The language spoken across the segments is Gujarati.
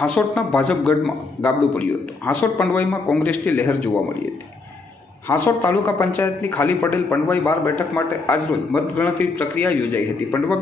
હાંસોટના ભાજપ ગઢમાં ગાબડું પડ્યું હતું. હાસોટ પંડવાઈમાં કોંગ્રેસની લહેર જોવા મળી હતી. હાંસોટ તાલુકા પંચાયતની ખાલી પડેલ પંડવાઈ બાર બેઠક માટે આજરોજ મતગણતરી પ્રક્રિયા યોજાઈ હતી. પંડવા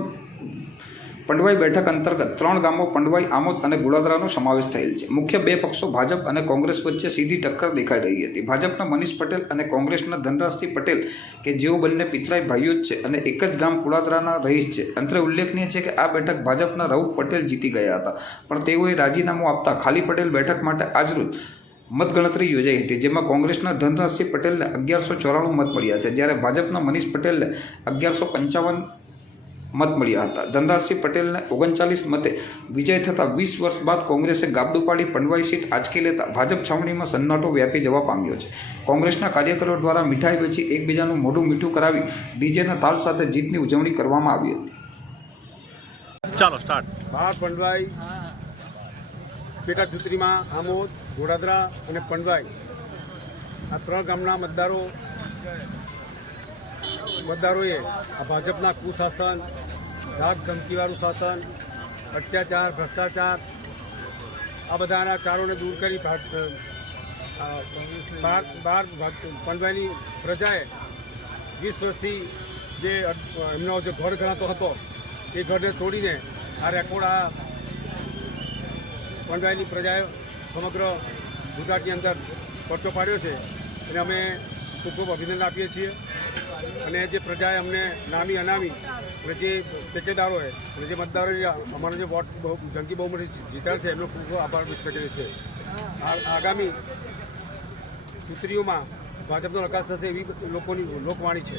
પંડવાઈ બેઠક અંતર્ગત ત્રણ ગામો પંડવાઈ, આમોદ અને ગુડાદરાનો સમાવેશ થયેલ છે. મુખ્ય બે પક્ષો ભાજપ અને કોંગ્રેસ વચ્ચે સીધી ટક્કર દેખાઈ રહી હતી. ભાજપના મનીષ પટેલ અને કોંગ્રેસના ધનરાજસિંહ પટેલ કે જેઓ બંને પિતરાઈ ભાઈઓ જ છે અને એક જ ગામ કુડાદરાના રહીશ છે. અંતરે ઉલ્લેખનીય છે કે આ બેઠક ભાજપના રઉફ પટેલ જીતી ગયા હતા. પણ તેઓએ રાજીનામું આપતા ખાલી પટેલ બેઠક માટે આજરોજ મતગણતરી યોજાઈ હતી, જેમાં કોંગ્રેસના ધનરાજસિંહ પટેલને અગિયારસો ચોરાણું મત મળ્યા છે. જ્યારે ભાજપના મનીષ પટેલને અગિયારસો પંચાવન મત મળ્યા હતા. ધનરાજસિંહ પટેલને ઓગણચાલીસ મતે વિજય થતાં વીસ વર્ષ બાદ કોંગ્રેસે ગાબડું પાડી પંડવાઈ સીટ આંચકી લેતા ભાજપ છાવણીમાં સન્નાટો વ્યાપી જવા પામ્યો છે. કોંગ્રેસના કાર્યકરો દ્વારા મીઠાઈ વેચી એકબીજાનું મોઢું મીઠું કરાવી ડીજેના તાલ સાથે જીતની ઉજવણી કરવામાં આવી હતી. ચાલો સ્ટાર્ટ બાર પંડવાઈ પેટા ચૂંટણીમાં આમોદ ઘોડાદરા અને પંડવાઈ આ ત્રણ ગામના મતદારો મતદારોએ આ ભાજપના કુશાસન ધાક ધમકીવાળું શાસન, અત્યાચાર, ભ્રષ્ટાચાર, આ બધાના ચારોને દૂર કરી ભાગ- પંડવાઈની પ્રજાએ વીસ વર્ષથી જે એમનો જે ઘર ગણાતો હતો, એ ઘરને તોડીને આ રેકોર્ડ આ પંડવાની પ્રજાએ સમગ્ર ગુજરાતની અંદર પરચો પાડ્યો છે. અને અમે ખૂબ ખૂબ અભિનંદન આપીએ છીએ. અને જે પ્રજાએ અમને નામી અનામી, અને જે ટેકેદારોએ, અને જે મતદારોએ અમારો જે વોટ જંગી બહુમતી જીતાડ છે, એમનો ખૂબ આભાર વ્યક્ત કર્યો છે આગામી ચૂંટણીઓમાં ભાજપનો વિકાસ થશે એવી લોકોની લોકવાણી છે.